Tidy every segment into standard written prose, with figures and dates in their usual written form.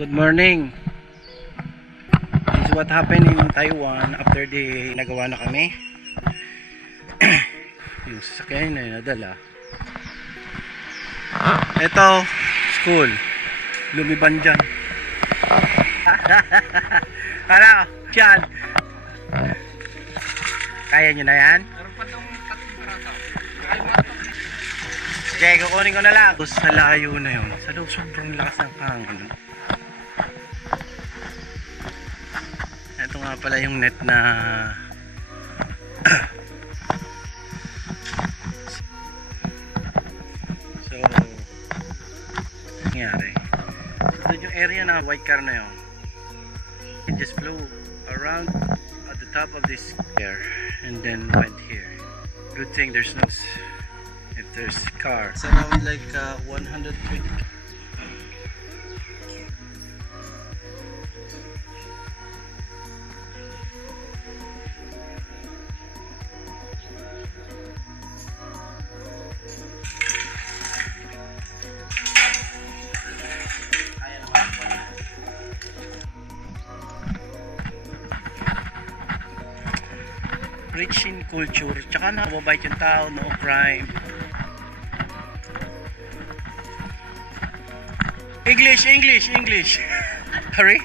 Good morning. This is what happened in Taiwan after the nagawa na kami. Yung sasakyan na nadala. Ito, school. Lumiban dyan. Ano? Yan. Kaya nyo na yan? Okay, kukunin ko na lang. Sa layo na yun. Sa loob, sobrang lakas ng hangin. Ito nga pala yung net na so nangyari. So doon yung area na white car na yun. It just flew around at the top of this air and then went here. Good thing there's no if there's car. It's around like 120. Rich in culture, tsaka nakababait yung tao, no crime. English. Sorry?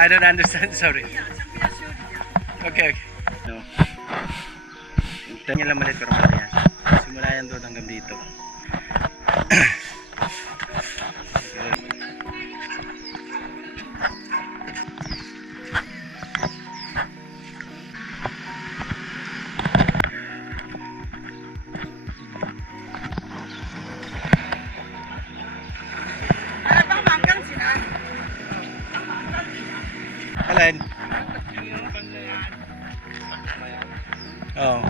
I don't understand, sorry. Okay. No. Hintayin nyo lang malit pero mali yan. Simula yan doon hanggang dito. Alin? Oh.